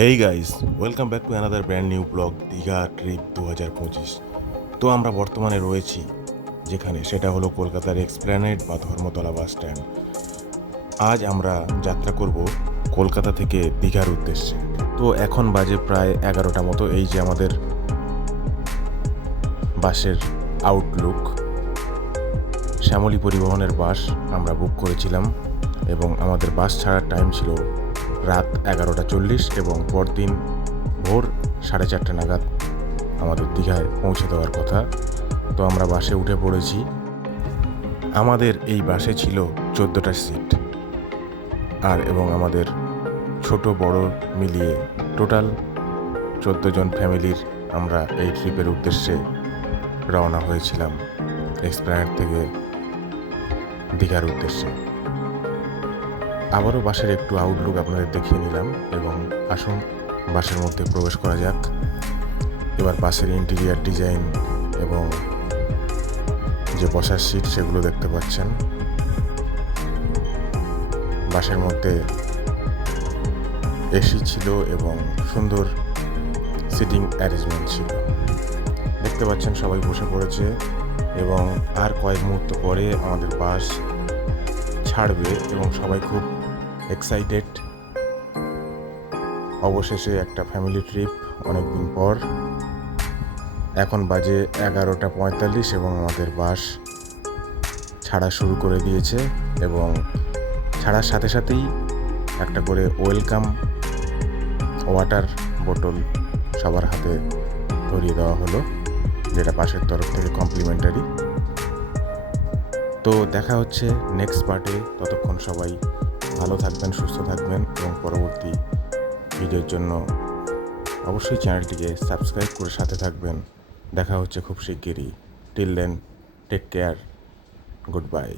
Hey guys welcome back to another brand new blog Digha trip দু হাজার পঁচিশ তো আমরা বর্তমানে রয়েছি, যেখানে সেটা হলো কলকাতার এক্সপ্ল্যানেড বা ধর্মতলা বাস স্ট্যান্ড আজ আমরা যাত্রা করব কলকাতা থেকে দীঘার উদ্দেশ্যে। তো এখন বাজে প্রায় এগারোটা মতো, এই যে আমাদের বাসের আউটলুক শ্যামলী পরিবহনের বাস আমরা বুক করেছিলাম এবং আমাদের বাস ছাড়ার টাইম ছিল রাত এগারোটা চল্লিশ এবং পরদিন ভোর সাড়ে চারটে নাগাদ আমাদের দীঘায় পৌঁছে দেওয়ার কথা। তো আমরা বাসে উঠে পড়েছি। আমাদের এই বাসে ছিল চোদ্দোটা সিট। আর এবং আমাদের ছোট বড় মিলিয়ে টোটাল চোদ্দ জন ফ্যামিলির আমরা এই ট্রিপের উদ্দেশ্যে রওনা হয়েছিলাম এক্সপ্ল্যানেট থেকে দীঘার উদ্দেশ্যে। আবারও বাসের একটু আউটলুক আপনাদের দেখিয়ে নিলাম এবং আসুন বাসের মধ্যে প্রবেশ করা যাক। এবার বাসের ইন্টেরিয়ার ডিজাইন এবং যে বসার সিট সেগুলো দেখতে পাচ্ছেন। বাসের মধ্যে এসি ছিল এবং সুন্দর সিটিং অ্যারেঞ্জমেন্ট ছিল। দেখতে পাচ্ছেন সবাই বসে পড়েছে এবং আর কয়েক মুহূর্ত পরে আমাদের বাস ছাড়বে এবং সবাই খুব এক্সাইটেড অবশেষে একটা ফ্যামিলি ট্রিপ অনেকদিন পর। এখন বাজে এগারোটা পঁয়তাল্লিশ এবং আমাদের বাস ছাড়া শুরু করে দিয়েছে এবং ছাড়ার সাথে সাথেই একটা করে ওয়েলকাম ওয়াটার বোতল সবার হাতে ধরিয়ে দেওয়া হলো, যেটা বাসের তরফ থেকে কমপ্লিমেন্টারি তো দেখা হচ্ছে নেক্সট পার্টে ততক্ষণ সবাই ভালো থাকবেন, সুস্থ থাকবেন এবং পরবর্তী ভিডিওর জন্য অবশ্যই চ্যানেলটিকে সাবস্ক্রাইব করে সাথে থাকবেন। দেখা হচ্ছে খুব শিগগিরই। Till then take care good bye